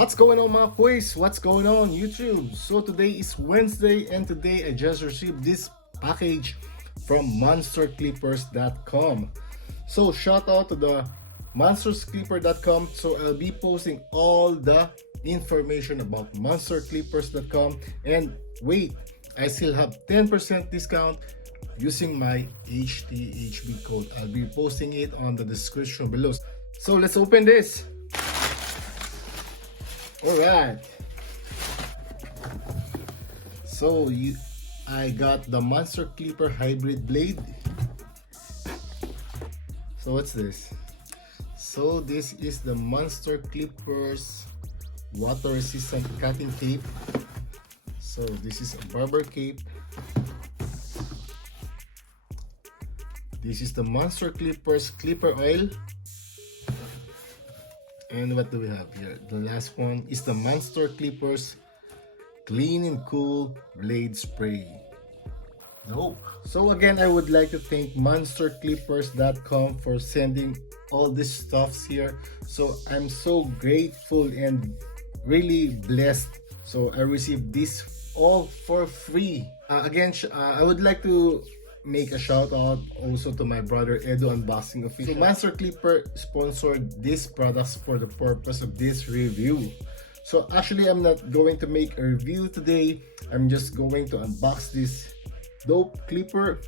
What's going on mga quiz? What's going on YouTube? So today is Wednesday and today I just received this package from MonsterClippers.com. So shout out to the MonsterClipper.com. So I'll be posting all the information about MonsterClippers.com. And wait, I still have 10% discount using my HTHB code. I'll be posting it on the description below. So let's open this. Alright, so I got the Monster Clipper Hybrid Blade. So what's this? So this is the Monster Clippers water resistant cutting tape. So this is a barber cape. This is the Monster Clippers Clipper Oil. And what do we have here? The last one is the Monster Clippers Clean and Cool Blade Spray. Nope. So again, I would like to thank MonsterClippers.com for sending all these stuffs here. So I'm so grateful and really blessed. So I received this all for free. Again, I would like to make a shout out also to my brother Edo Unboxing Official. So Monster Clipper sponsored these products for the purpose of this review. So actually I'm not going to make a review today. I'm just going to unbox this dope clipper.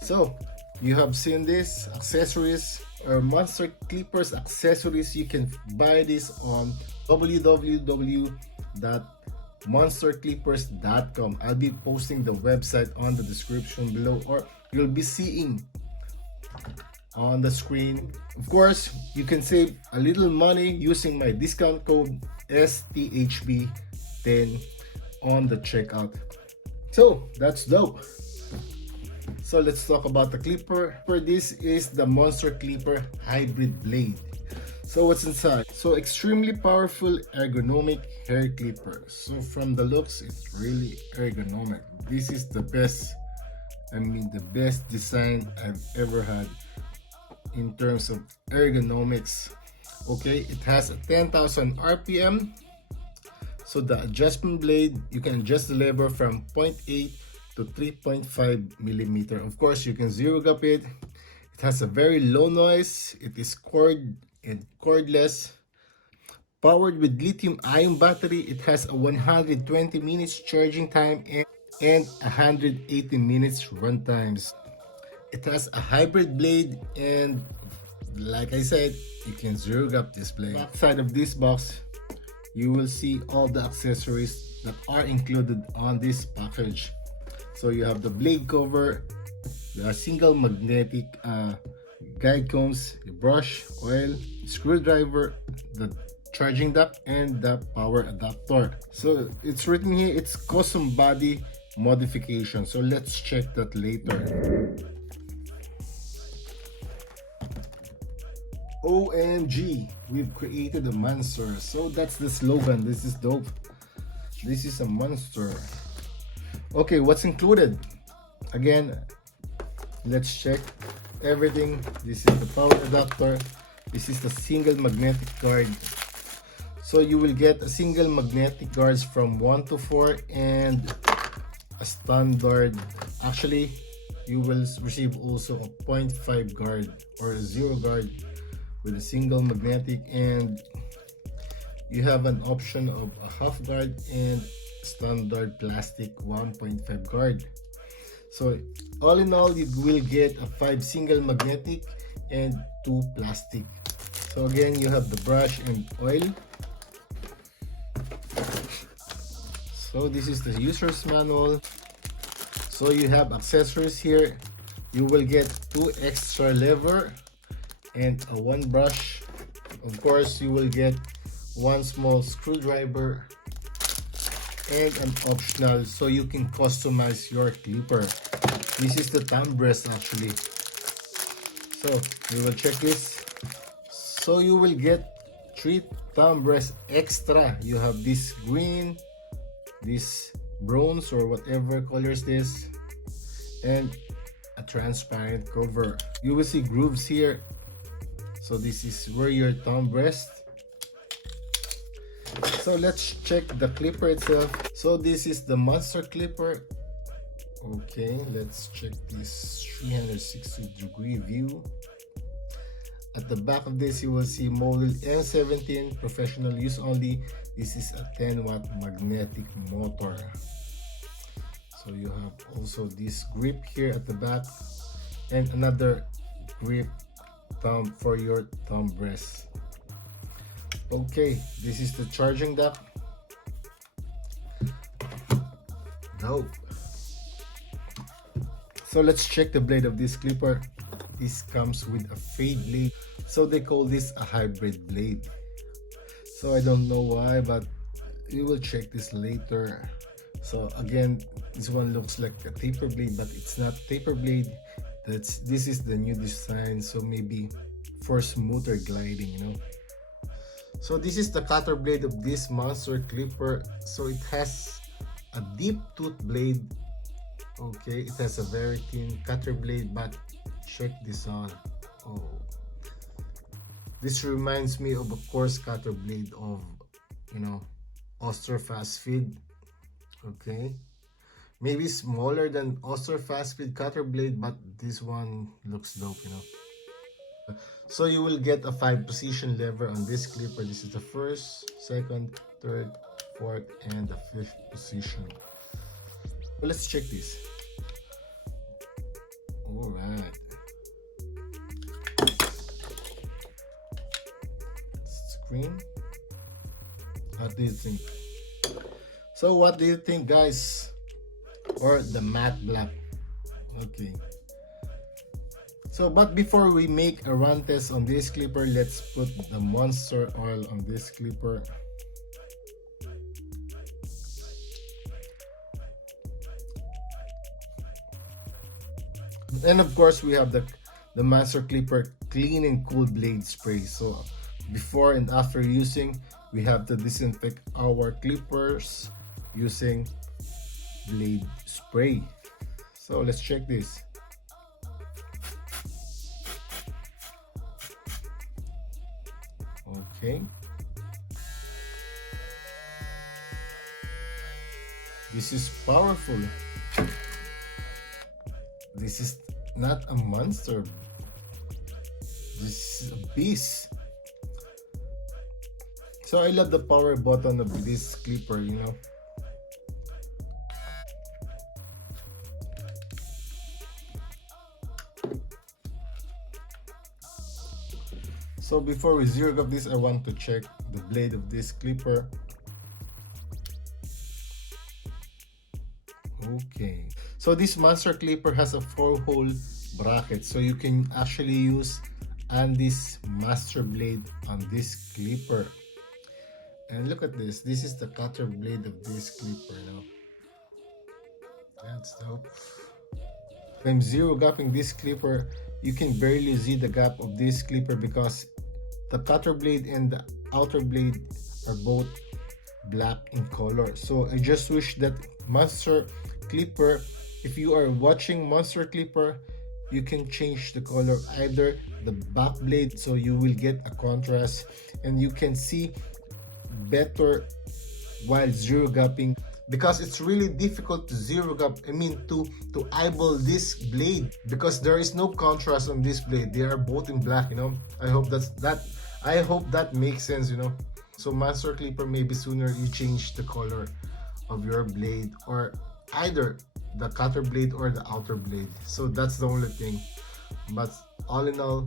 So you have seen this accessories or Monster Clippers accessories. You can buy this on www.monsterclippers.com. I'll be posting the website on the description below, or you'll be seeing on the screen. Of course, you can save a little money using my discount code STHB10 on the checkout. So that's dope. So let's talk about the clipper. This is the Monster Clipper Hybrid Blade. So what's inside? So extremely powerful ergonomic hair clipper. So from the looks, it's really ergonomic. This is the best, the best design I've ever had in terms of ergonomics. Okay, it has a 10,000 RPM. So the adjustment blade, you can adjust the lever from 0.8 to 3.5 millimeter. Of course, you can zero gap it. It has a very low noise. It is cord and cordless, powered with lithium-ion battery. It has a 120 minutes charging time and 180 minutes run times. It has a hybrid blade, and like I said, you can zero gap this blade. Backside of this box, you will see all the accessories that are included on this package. So you have the blade cover, the single magnetic guide combs, the brush, oil, screwdriver, the charging dock, and the power adapter. So it's written here, it's custom body modification. So let's check that later. OMG, we've created a monster. So that's the slogan. This is dope. This is a monster. Okay, what's included? Again, let's check everything. This is the power adapter. This is the single magnetic guard. So you will get a single magnetic guards from 1 to 4 and a standard. Actually, you will receive also a 0.5 guard or a 0 guard with a single magnetic, and you have an option of a half guard and standard plastic 1.5 guard. So all in all, you will get a 5 single magnetic and 2 plastic. So again, you have the brush and oil. So this is the user's manual. So you have accessories here. You will get 2 extra lever and a 1 brush. Of course, you will get 1 small screwdriver and an optional, so you can customize your clipper. This is the thumb rest actually. So we will check this. So you will get 3 thumb rest extra. You have this green, this bronze or whatever colors this, and a transparent cover. You will see grooves here. So this is where your thumb rests. So let's check the clipper itself. So this is the Monster Clipper. Okay, let's check this 360-degree view. At the back of this, you will see model M17 professional use only. This is a 10-watt magnetic motor. So you have also this grip here at the back and another grip thumb for your thumb rest. Okay, this is the charging dock. Dope. So let's check the blade of this clipper. This comes with a fade blade. So they call this a hybrid blade. So I don't know why, but we will check this later. So again, this one looks like a taper blade, but it's not taper blade. This is the new design, so maybe for smoother gliding, you know. So this is the cutter blade of this Monster Clipper. So it has a deep tooth blade. Okay, it has a very thin cutter blade, but check this out. Oh, this reminds me of a coarse cutter blade of, you know, Oster Fast Feed. Okay, maybe smaller than Oster Fast Feed cutter blade, but this one looks dope, you know. So you will get a 5-position lever on this clipper. This is the first, second, third, fourth, and the 5th position. So let's check this. All right. Screen. What do you think? So what do you think, guys? Or the matte black? Okay. So, but before we make a run test on this clipper, let's put the Monster oil on this clipper. And of course, we have the Monster Clipper Clean and Cool Blade Spray. So, before and after using, we have to disinfect our clippers using blade spray. So, let's check this. Okay. This is powerful. This is not a monster. This is a beast. So I love the power button of this clipper, you know. So before we zero up this, I want to check the blade of this clipper. Okay. So this Monster Clipper has a 4-hole bracket. So you can actually use Andy's master blade on this clipper. And look at this. This is the cutter blade of this clipper now. That's dope. When I'm zero gapping this clipper, you can barely see the gap of this clipper because the cutter blade and the outer blade are both black in color. So I just wish that Monster Clipper, if you are watching Monster Clipper, you can change the color either the back blade so you will get a contrast and you can see better while zero gapping, because it's really difficult to zero gap, to eyeball this blade because there is no contrast on this blade. They are both in black, you know. I hope that makes sense, you know. So Monster Clipper, maybe sooner you change the color of your blade, or either the cutter blade or the outer blade. So that's the only thing. But all in all,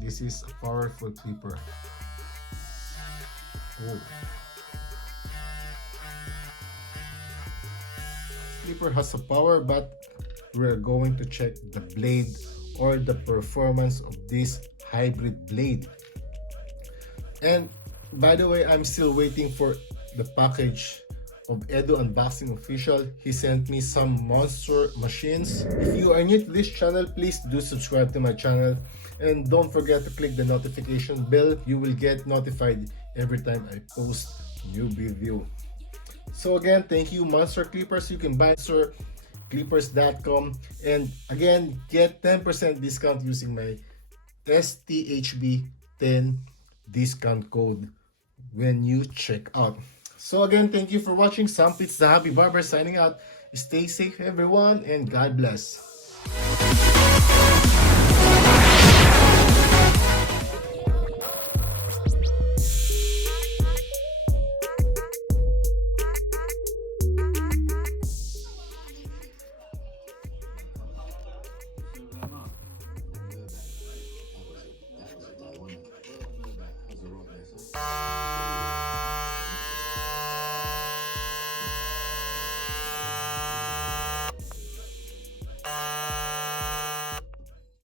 this is a powerful clipper. Oh. Clipper has a power, but we're going to check the blade or the performance of this hybrid blade. And by the way, I'm still waiting for the package of Edo Unboxing Official. He sent me some monster machines. If you are new to this channel, please do subscribe to my channel. And don't forget to click the notification bell. You will get notified every time I post new video. So again, thank you Monster Clippers. You can buy monsterclippers.com, and again, get 10% discount using my STHB10 discount code. when you check out. So again, thank you for watching. Sam Pitts, the Happy Barber, signing out. Stay safe, everyone, and God bless.